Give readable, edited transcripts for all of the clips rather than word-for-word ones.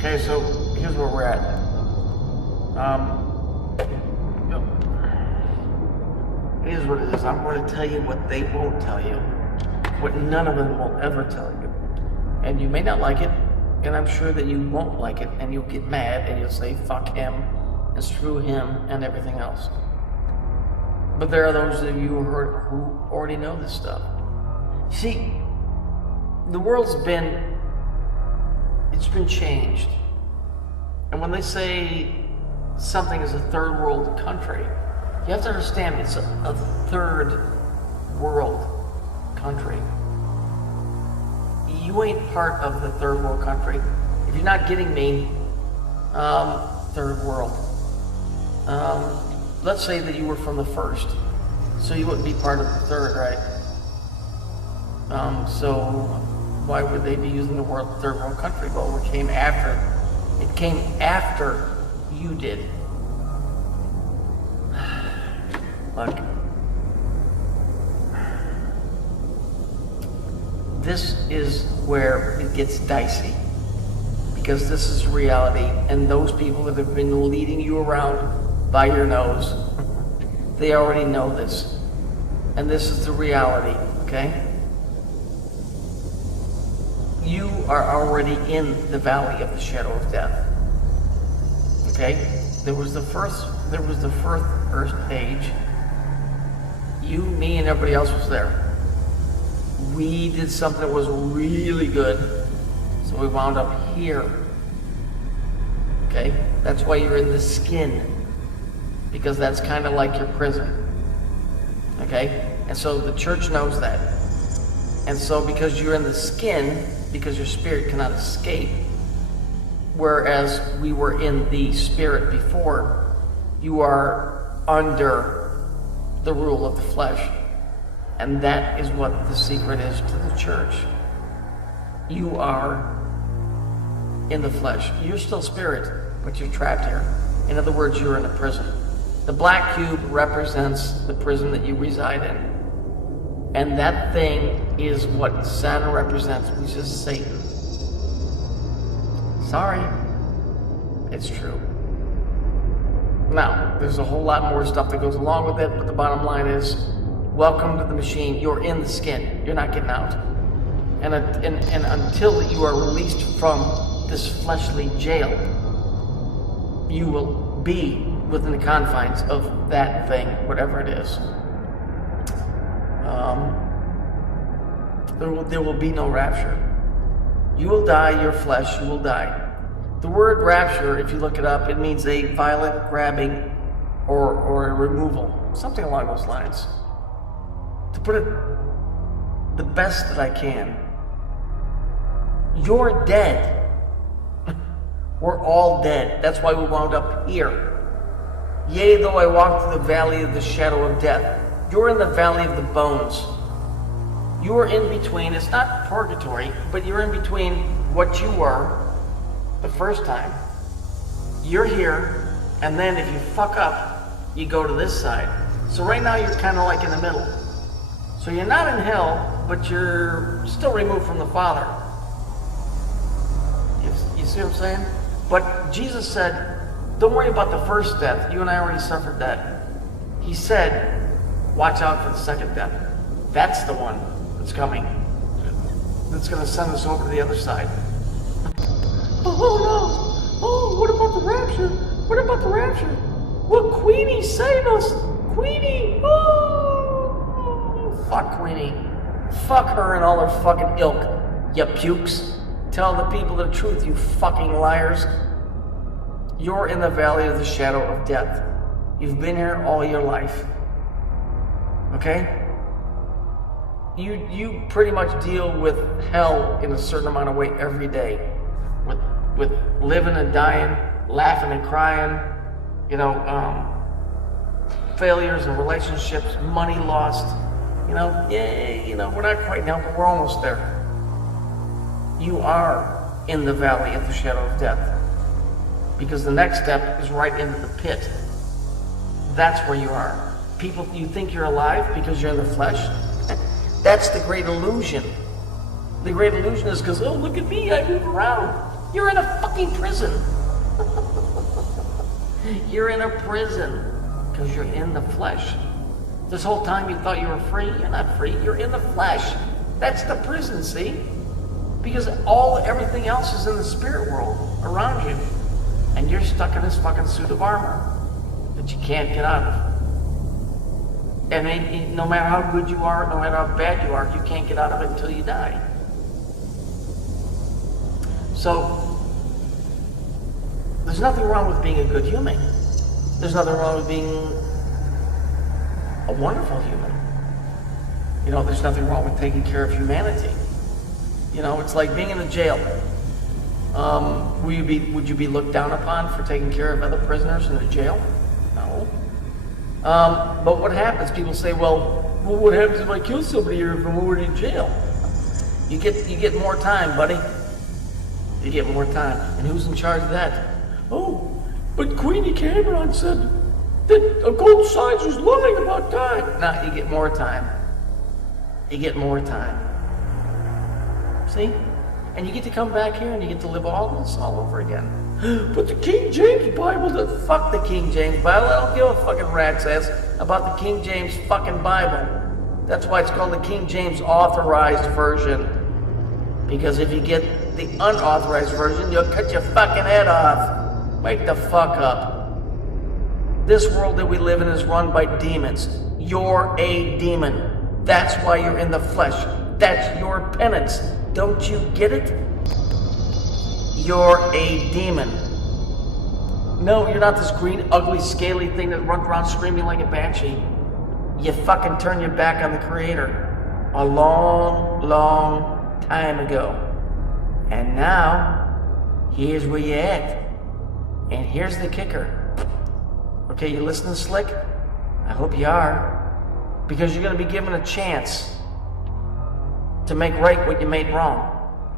Okay, so here's where we're at. It is what it is. I'm going to tell you what they won't tell you, what none of them will ever tell you. And you may not like it, and I'm sure that you won't like it, and you'll get mad, and you'll say, fuck him, and screw him, and everything else. But there are those of you who already know this stuff. See, the world's been changed. And when they say something is a third world country, you have to understand it's a third world country. You ain't part of the third world country. If you're not getting me, third world. Let's say that you were from the first, so you wouldn't be part of the third, right? So why would they be using the word third world country? Well, it came after you did. Look, this is where it gets dicey, because this is reality, and those people that have been leading you around by your nose, they already know this, and this is the reality, okay? You are already in the valley of the shadow of death, okay? There was the first page. You, me, and everybody else was there. We did something that was really good, so we wound up here. Okay? That's why you're in the skin, because that's kind of like your prison. Okay? And so the church knows that. And so because you're in the skin, because your spirit cannot escape, whereas we were in the spirit before, you are under the rule of the flesh. And that is what the secret is to the church. You are in the flesh. You're still spirit, but you're trapped here. In other words, you're in a prison. The black cube represents the prison that you reside in. And that thing is what Saturn represents, which is Satan. Sorry, it's true. Now, there's a whole lot more stuff that goes along with it, but the bottom line is, welcome to the machine. You're in the skin. You're not getting out. And until you are released from this fleshly jail, you will be within the confines of that thing, whatever it is. There will be no rapture. You will die, your flesh, you will die. The word rapture, if you look it up, it means a violent grabbing or a removal, something along those lines. To put it the best that I can, you're dead. We're all dead. That's why we wound up here. Yea, though I walk through the valley of the shadow of death, you're in the valley of the bones. You are in between. It's not purgatory, but you're in between what you were the first time. You're here, and then if you fuck up, you go to this side. So right now you're kind of like in the middle. So you're not in hell, but you're still removed from the Father. You see what I'm saying? But Jesus said, don't worry about the first death. You and I already suffered that. He said, watch out for the second death. That's the one that's coming. That's going to send us over to the other side. Oh no! Oh, what about the rapture? What about the rapture? Will Queenie save us? Queenie! Oh! Fuck Queenie. Fuck her and all her fucking ilk, you pukes. Tell the people the truth, you fucking liars. You're in the valley of the shadow of death. You've been here all your life. Okay? You pretty much deal with hell in a certain amount of way every day. With living and dying, laughing and crying, failures in relationships, money lost, we're not quite now, but we're almost there. You are in the valley of the shadow of death, because the next step is right into the pit. That's where you are. People, you think you're alive because you're in the flesh? That's the great illusion. The great illusion is because, oh, look at me, I move around. You're in a fucking prison. You're in a prison because you're in the flesh. This whole time you thought you were free. You're not free. You're in the flesh. That's the prison, see? Because everything else is in the spirit world around you. And you're stuck in this fucking suit of armor that you can't get out of. And no matter how good you are, no matter how bad you are, you can't get out of it until you die. So, there's nothing wrong with being a good human. There's nothing wrong with being a wonderful human. You know, there's nothing wrong with taking care of humanity. You know, it's like being in a jail. Would you be looked down upon for taking care of other prisoners in a jail? No. But what happens? People say, well, what happens if I kill somebody here if I'm already in jail? You get more time, buddy. You get more time. And who's in charge of that? Oh, but Queenie Cameron said that a gold signs was lying about time. No, you get more time. You get more time. See? And you get to come back here and you get to live all this all over again. But the King James Bible, fuck the King James Bible. I don't give a fucking rat's ass about the King James fucking Bible. That's why it's called the King James Authorized Version. Because if you get the unauthorized version, you'll cut your fucking head off. Wake the fuck up. This world that we live in is run by demons. You're a demon. That's why you're in the flesh. That's your penance. Don't you get it? You're a demon. No, you're not this green, ugly, scaly thing that runs around screaming like a banshee. You fucking turn your back on the Creator a long, long time ago. And now, here's where you're at. And here's the kicker. Okay, you listening, Slick? I hope you are. Because you're going to be given a chance to make right what you made wrong.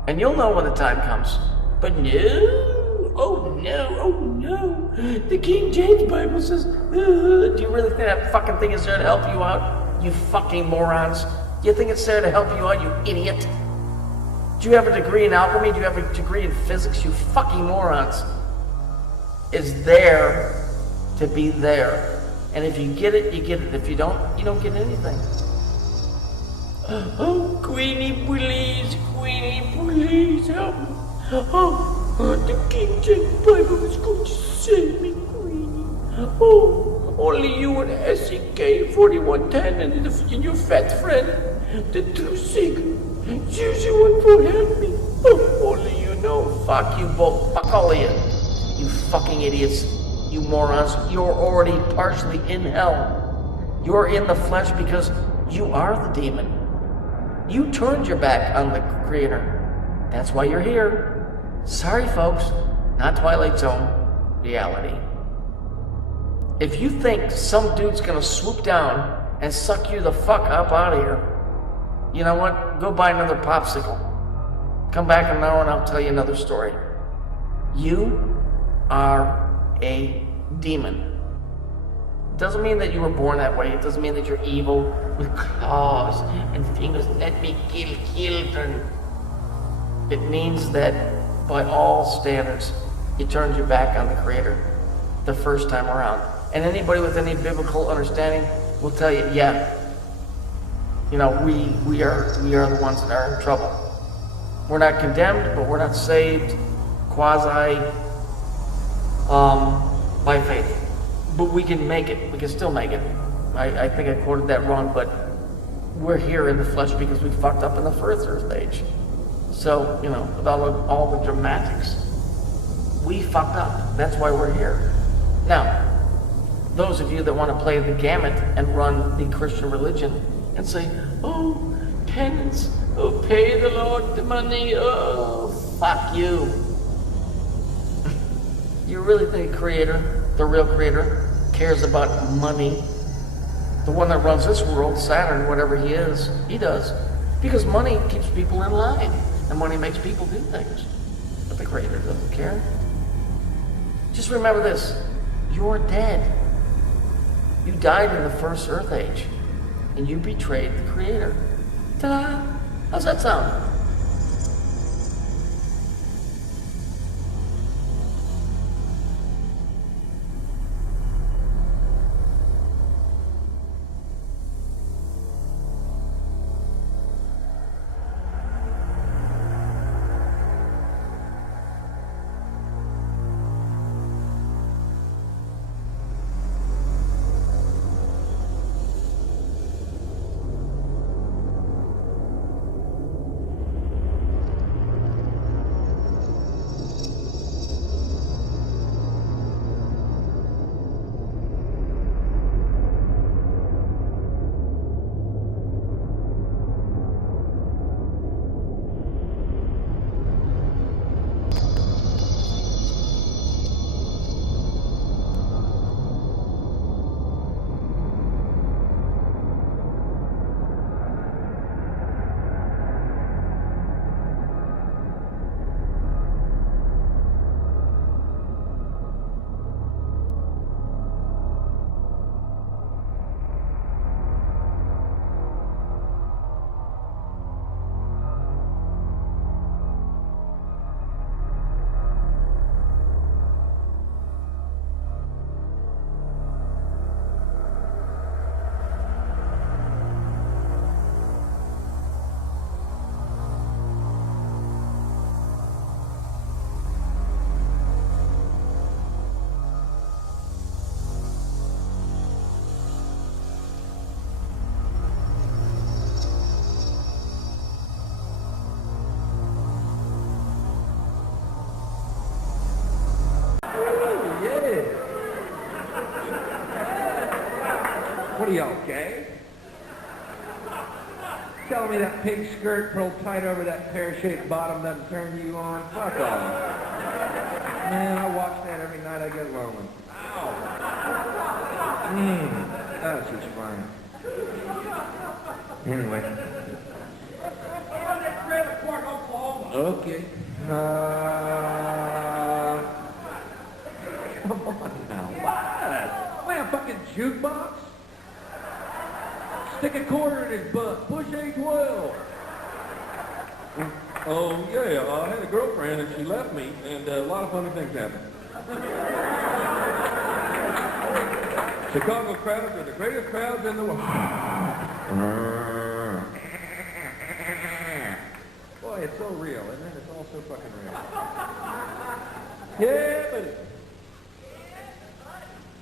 And you'll know when the time comes. But no, oh no, the King James Bible says, do you really think that fucking thing is there to help you out? You fucking morons. Do you think it's there to help you out, you idiot? Do you have a degree in alchemy? Do you have a degree in physics? You fucking morons. It's there to be there. And if you get it, you get it. If you don't get anything. Oh, Queenie, please help me. Oh, the King James Bible is going to save me, Queenie. Oh, only you and SEK 4110 and your fat friend, the two sick, use you one for help me. Oh, only you know. Fuck you both. Fuck all of you. You fucking idiots. You morons. You're already partially in hell. You're in the flesh because you are the demon. You turned your back on the Creator. That's why you're here. Sorry, folks. Not Twilight Zone. Reality. If you think some dude's gonna swoop down and suck you the fuck up out of here, you know what? Go buy another popsicle. Come back in an hour and I'll tell you another story. You are a demon. It doesn't mean that you were born that way. It doesn't mean that you're evil with claws and fingers. Let me kill children. It means that by all standards, you turned your back on the Creator the first time around. And anybody with any biblical understanding will tell you, yeah, you know, we are the ones that are in trouble. We're not condemned, but we're not saved quasi by faith. But we can make it. We can still make it. I think I quoted that wrong, but we're here in the flesh because we fucked up in the first earth age. So, you know, with all the dramatics, we fucked up. That's why we're here. Now, those of you that want to play the gamut and run the Christian religion and say, oh, penance, oh, pay the Lord the money, oh, fuck you. You really think Creator, the real Creator, cares about money? The one that runs this world, Saturn, whatever he is, he does. Because money keeps people in line. And money makes people do things. But the Creator doesn't care. Just remember this. You're dead. You died in the first earth age. And you betrayed the Creator. Ta-da! How's that sound? be okay. Telling me that pink skirt pulled tight over that pear-shaped bottom doesn't turn you on? Fuck off. Man, I watch that every night I get lonely. Ow. That's just fine. Anyway. Okay. Come on now. What? Am I a fucking jukebox? Stick a quarter in his butt. Push A12. Oh, yeah, I had a girlfriend and she left me, and a lot of funny things happened. Chicago crowds are the greatest crowds in the world. Boy, it's so real, isn't it? It's all so fucking real. Yeah, buddy.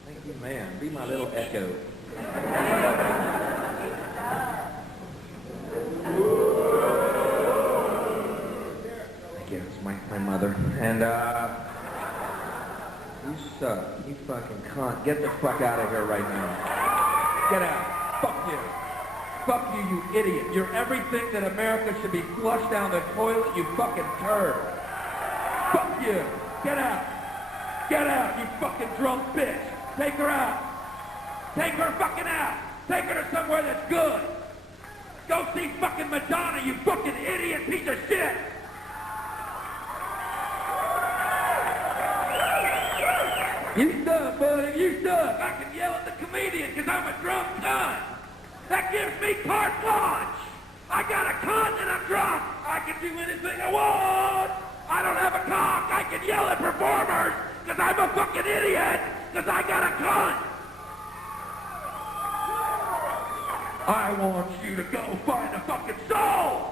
Thank you, man. Be my little echo. Again, it's my mother. And, you suck. You fucking cunt. Get the fuck out of here right now. Get out. Fuck you. Fuck you, you idiot. You're everything that America should be flushed down the toilet, you fucking turd. Fuck you. Get out. Get out, you fucking drunk bitch. Take her out. Take her fucking out. Take her to somewhere that's good. Go see fucking Madonna, you fucking idiot piece of shit. You suck, buddy. You suck. I can yell at the comedian because I'm a drunk cunt. That gives me carte blanche. I got a cunt and I'm drunk. I can do anything I want. I don't have a cock. I can yell at performers because I'm a fucking idiot because I got a cunt. I want you to go find a fucking soul.